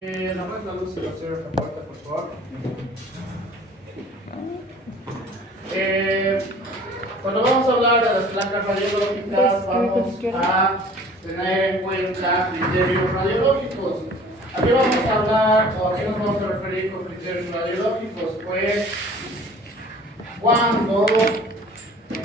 Nada más la luz se va a hacer esta puerta, por favor. Cuando vamos a hablar de las placas radiológicas, vamos a tener en cuenta criterios radiológicos. ¿A qué vamos a hablar o a qué nos vamos a referir con criterios radiológicos? Pues cuando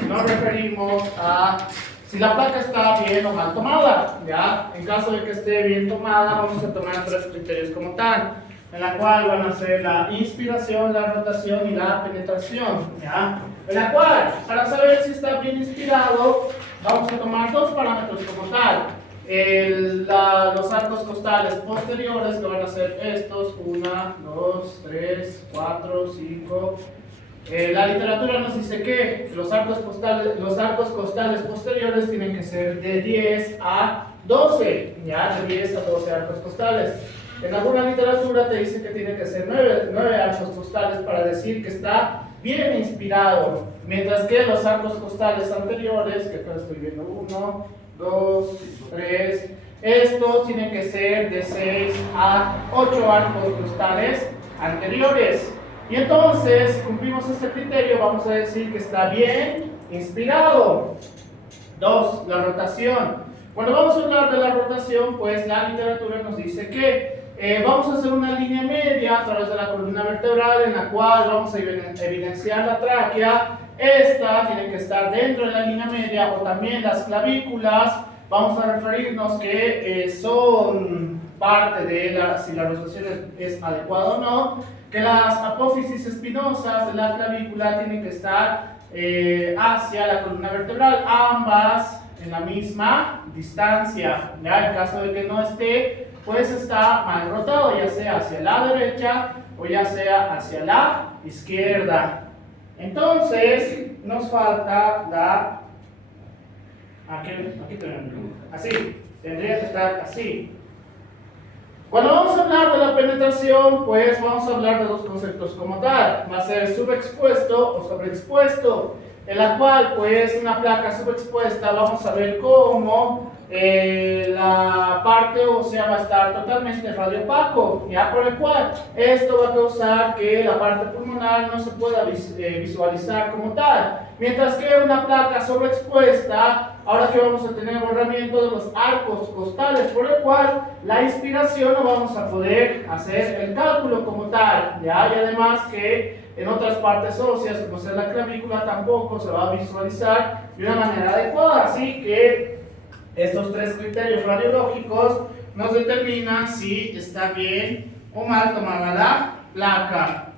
nos referimos a si la placa está bien o mal tomada, ¿ya? En caso de que esté bien tomada, vamos a tomar tres criterios como tal, en la cual van a ser la inspiración, la rotación y la penetración, ¿ya? En la cual, para saber si está bien inspirado, vamos a tomar dos parámetros como tal. Los arcos costales posteriores, que van a ser estos, 1, 2, 3, 4, 5. La literatura nos dice que los arcos costales posteriores tienen que ser de 10 a 12, ¿ya? De 10 a 12 arcos costales. En alguna literatura te dice que tiene que ser 9 arcos costales para decir que está bien inspirado, mientras que los arcos costales anteriores, que acá estoy viendo 1, 2, 3, estos tienen que ser de 6 a 8 arcos costales anteriores. Y entonces, si cumplimos este criterio, vamos a decir que está bien inspirado. 2. La rotación. Cuando vamos a hablar de la rotación, pues la literatura nos dice que vamos a hacer una línea media a través de la columna vertebral en la cual vamos a evidenciar la tráquea. Esta tiene que estar dentro de la línea media, o también las clavículas. Vamos a referirnos que son parte de si la rotación es adecuada o no, que las apófisis espinosas de la clavícula tienen que estar hacia la columna vertebral, ambas en la misma distancia. ¿Ya? En caso de que no esté, pues está mal rotado, ya sea hacia la derecha o ya sea hacia la izquierda. Entonces, nos falta la... Aquí tenemos. Así, tendría que estar así. Cuando vamos a hablar de la penetración, pues vamos a hablar de dos conceptos como tal. Va a ser subexpuesto o sobreexpuesto, en la cual, pues, una placa subexpuesta, vamos a ver cómo la parte ósea va a estar totalmente radiopaco, ¿ya? Por el cual esto va a causar que la parte pulmonar no se pueda visualizar como tal. Mientras que una placa sobreexpuesta, ahora que vamos a tener borramiento de los arcos costales, por el cual la inspiración no vamos a poder hacer el cálculo como tal, ¿ya? Y además que en otras partes óseas, como sea la clavícula, tampoco se va a visualizar de una manera adecuada. Así que estos tres criterios radiológicos nos determinan si está bien o mal tomada la placa.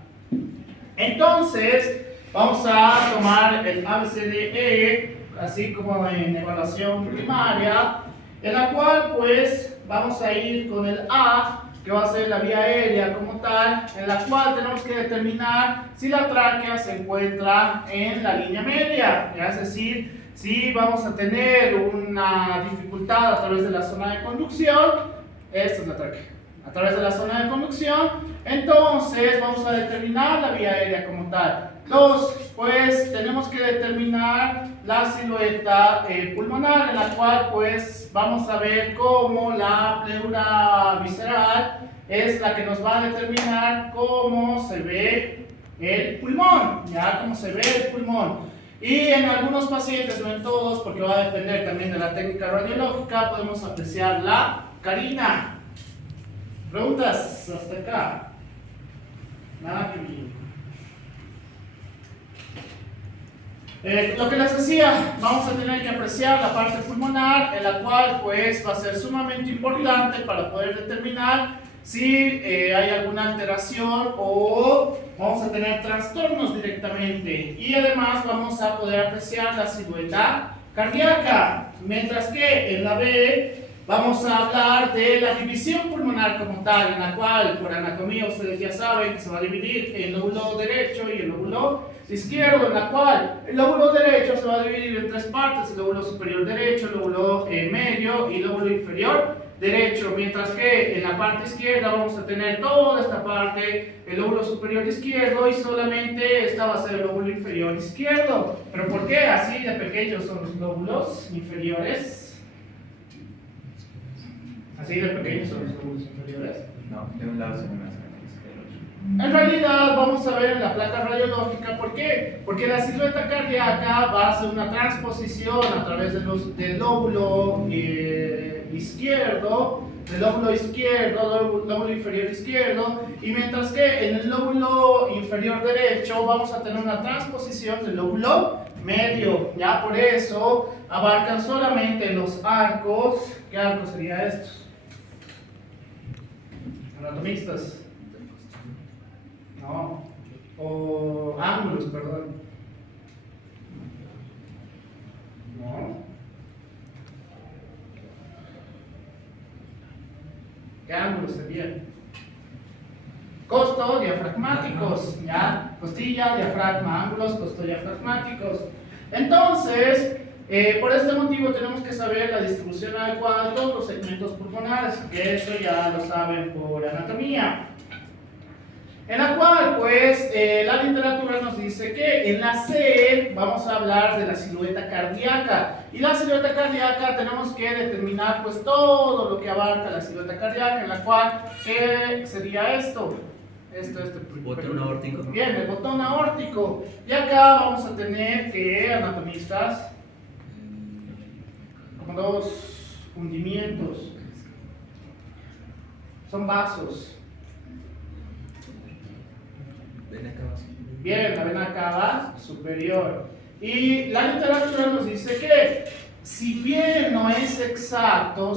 Entonces, vamos a tomar el ABCDE, así como en evaluación primaria, en la cual pues vamos a ir con el A, que va a ser la vía aérea como tal, en la cual tenemos que determinar si la tráquea se encuentra en la línea media, ¿ya? Es decir, si vamos a tener una dificultad a través de la zona de conducción, esta es la tráquea, a través de la zona de conducción, entonces vamos a determinar la vía aérea como tal. 2, pues tenemos que determinar la silueta pulmonar, en la cual pues vamos a ver cómo la pleura visceral es la que nos va a determinar cómo se ve el pulmón, ¿ya? Cómo se ve el pulmón. Y en algunos pacientes, no en todos, porque va a depender también de la técnica radiológica, podemos apreciar la carina. ¿Preguntas hasta acá? Nada que bien. Lo que les decía, vamos a tener que apreciar la parte pulmonar, en la cual pues va a ser sumamente importante para poder determinar si hay alguna alteración o vamos a tener trastornos directamente. Y además vamos a poder apreciar la silueta cardíaca, mientras que en la B vamos a hablar de la división pulmonar como tal, en la cual por anatomía ustedes ya saben que se va a dividir el lóbulo derecho y el lóbulo izquierdo, en la cual el lóbulo derecho se va a dividir en tres partes: el lóbulo superior derecho, el lóbulo medio y el lóbulo inferior derecho, mientras que en la parte izquierda vamos a tener toda esta parte, el lóbulo superior izquierdo, y solamente esta va a ser el lóbulo inferior izquierdo. ¿Pero por qué así de pequeños son los lóbulos inferiores? Así de pequeños son los lóbulos inferiores. No, de un lado se me hace del otro. En realidad vamos a ver en la placa radiológica, ¿por qué? Porque la silueta cardíaca va a hacer una transposición a través del lóbulo izquierdo, lóbulo inferior izquierdo, y mientras que en el lóbulo inferior derecho vamos a tener una transposición del lóbulo medio. Ya por eso abarcan solamente los arcos. ¿Qué arcos serían estos? Anatomistas. No, o ángulos, perdón. No. ¿Qué ángulos serían? Costo diafragmáticos, ¿ya? Costilla, diafragma, ángulos, costo diafragmáticos. Entonces, por este motivo tenemos que saber la distribución adecuada de todos los segmentos pulmonares, que eso ya lo saben por anatomía. En la cual, pues, la literatura nos dice que en la C vamos a hablar de la silueta cardíaca. Y la silueta cardíaca tenemos que determinar, pues, todo lo que abarca la silueta cardíaca, en la cual, ¿qué sería esto? Botón aórtico. Bien, el botón aórtico. Y acá vamos a tener que, anatomistas, como dos hundimientos. Son vasos. Bien, la vena cava superior. Y la literatura nos dice que si bien no es exacto,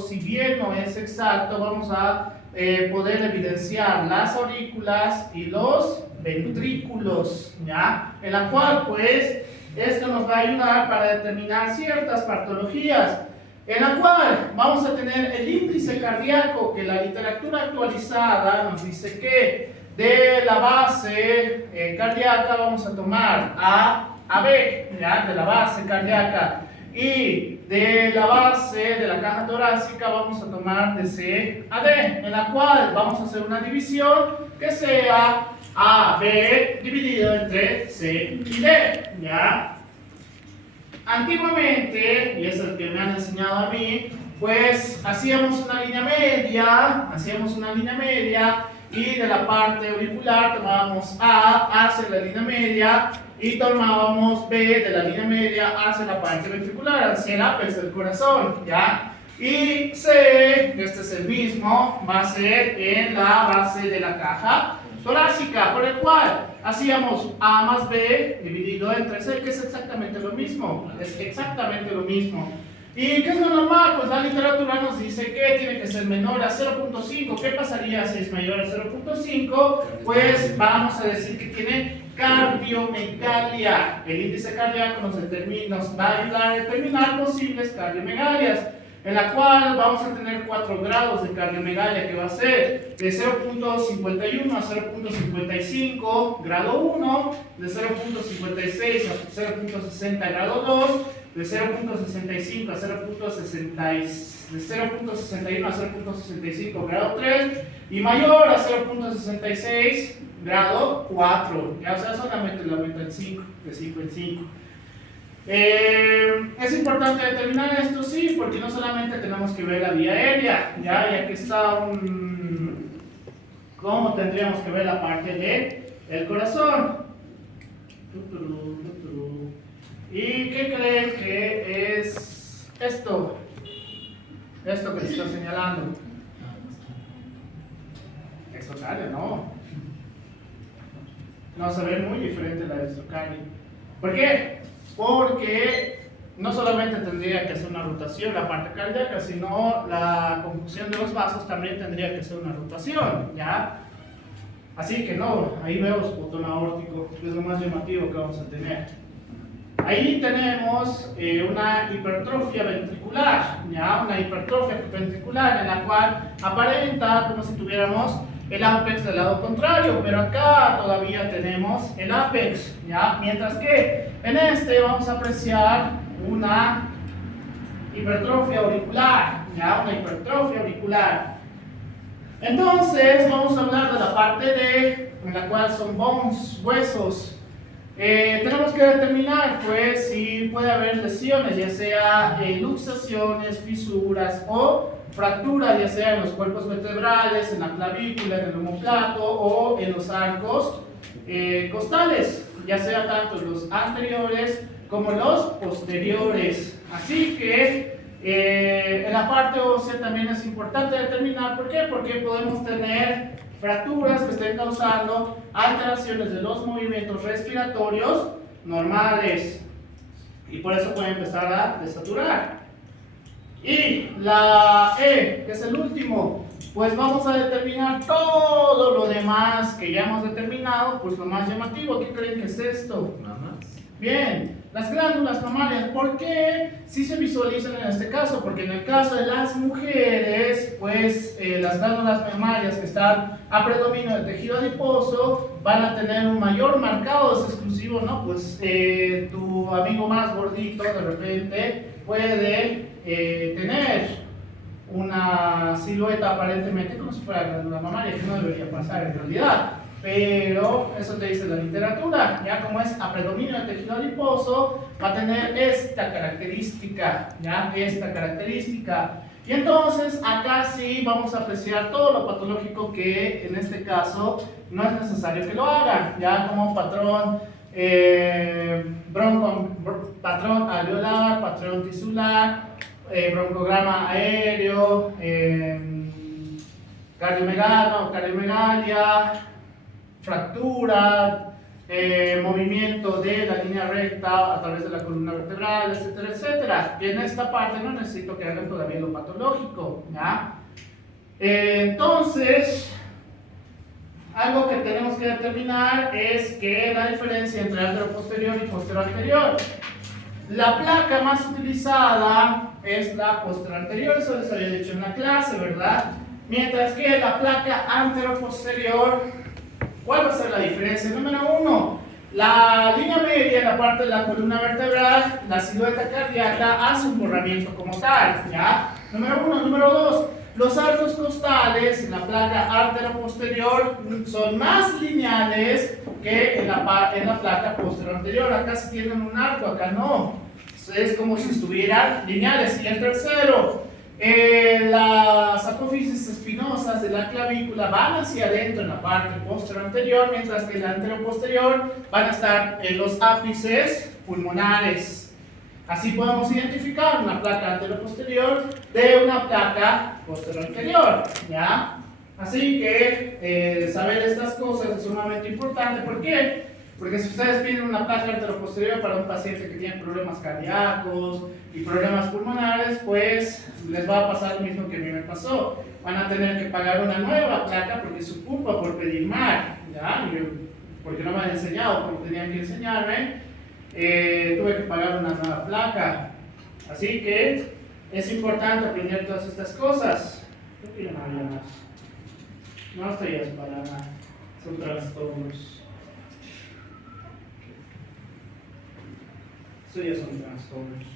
vamos a poder evidenciar las aurículas y los ventrículos, ¿ya? En la cual, pues, esto nos va a ayudar para determinar ciertas patologías, en la cual vamos a tener el índice cardíaco, que la literatura actualizada nos dice que de la base cardíaca vamos a tomar a B, ¿ya? De la base cardíaca, y de la base de la caja torácica vamos a tomar de C a D, en la cual vamos a hacer una división que sea AB dividido entre C y D, ¿ya? Antiguamente, y es el que me han enseñado a mí, pues hacíamos una línea media, y de la parte auricular tomábamos A hacia la línea media y tomábamos B de la línea media hacia la parte ventricular, hacia el ápex del corazón, ¿ya? Y C, este es el mismo, va a ser en la base de la caja torácica, por el cual hacíamos A más B dividido entre C, que es exactamente lo mismo, ¿Y qué es lo normal? Pues la literatura nos dice que tiene que ser menor a 0.5. ¿Qué pasaría si es mayor a 0.5? Pues vamos a decir que tiene cardiomegalia. El índice cardíaco nos va a ayudar a determinar posibles cardiomegalias, en la cual vamos a tener 4 grados de cardiomegalia, que va a ser de 0.51 a 0.55 grado 1, de 0.56 a 0.60 grado 2, de 0.65 a 0.61 a 0.65 grado 3 y mayor a 0.66 grado 4. Ya, o sea, solamente lo aumenta en 5, de 5 en 5. Es importante determinar esto, sí, porque no solamente tenemos que ver la vía aérea, ya, y aquí está cómo tendríamos que ver la parte del corazón. ¿Y qué creen que es esto? Esto que se está señalando. Exocardia, no. No, se ve muy diferente la exocardia. ¿Por qué? Porque no solamente tendría que hacer una rotación la parte cardíaca, sino la conjunción de los vasos también tendría que ser una rotación, ¿ya? Así que no, ahí vemos botón aórtico, que es lo más llamativo que vamos a tener. Ahí tenemos una hipertrofia ventricular, ¿ya? Una hipertrofia ventricular en la cual aparenta como si tuviéramos el ápex del lado contrario, pero acá todavía tenemos el ápex, ¿ya? Mientras que en este vamos a apreciar una hipertrofia auricular, ¿ya? Una hipertrofia auricular. Entonces vamos a hablar de la parte D, en la cual son bones, huesos. Tenemos que determinar, pues, si puede haber lesiones, ya sea luxaciones, fisuras o fracturas, ya sea en los cuerpos vertebrales, en la clavícula, en el omóplato o en los arcos costales, ya sea tanto los anteriores como los posteriores. Así que en la parte ósea también es importante determinar por qué, porque podemos tener fracturas que estén causando alteraciones de los movimientos respiratorios normales y por eso puede empezar a desaturar. Y la E, que es el último, pues vamos a determinar todo lo demás que ya hemos determinado, pues lo más llamativo. ¿Qué creen que es esto? Mamas. Bien, las glándulas mamarias. ¿Por qué sí se visualizan en este caso? Porque en el caso de las mujeres, pues las glándulas mamarias que están a predominio del tejido adiposo van a tener un mayor marcado, es exclusivo, ¿no? Pues tu amigo más gordito de repente puede tener una silueta aparentemente como si fuera glándula mamaria, que no debería pasar en realidad. Pero eso te dice la literatura, ya como es a predominio del tejido adiposo, va a tener esta característica, ya esta característica. Y entonces acá sí vamos a apreciar todo lo patológico que en este caso no es necesario que lo hagan, ya como patrón patrón alveolar, patrón tisular, broncograma aéreo, cardiomegalia, fractura, movimiento de la línea recta a través de la columna vertebral, etcétera, etcétera. Y en esta parte no necesito que hagan todavía lo patológico, ¿ya? Entonces, algo que tenemos que determinar es que la diferencia entre anteroposterior y posterior-anterior. La placa más utilizada es la posterior-anterior, eso les había dicho en la clase, ¿verdad? Mientras que la placa anteroposterior, ¿cuál va a ser la diferencia? Número uno, la línea media en la parte de la columna vertebral, la silueta cardíaca hace un borramiento como tal, ¿ya? Número uno. Número dos, los arcos costales en la placa anteroposterior son más lineales que en la placa posterior-anterior. Acá sí tienen un arco, acá no. Es como si estuvieran lineales. Y el tercero, las apófisis espinosas de la clavícula van hacia adentro en la parte posterior-anterior, mientras que en la anteroposterior van a estar en los ápices pulmonares. Así podemos identificar una placa anteroposterior de una placa posterior-anterior, ¿ya? Así que saber estas cosas es sumamente importante. ¿Por qué? Porque si ustedes piden una placa anteroposterior para un paciente que tiene problemas cardíacos y problemas pulmonares, pues les va a pasar lo mismo que a mí me pasó. Van a tener que pagar una nueva placa porque es su culpa por pedir mal, ¿ya? Porque no me han enseñado como tenían que enseñarme. Tuve que pagar una nueva placa. Así que es importante aprender todas estas cosas. ¿Qué quieren hablar más? No estoy para nada. Son trastornos. Eso ya son trastornos.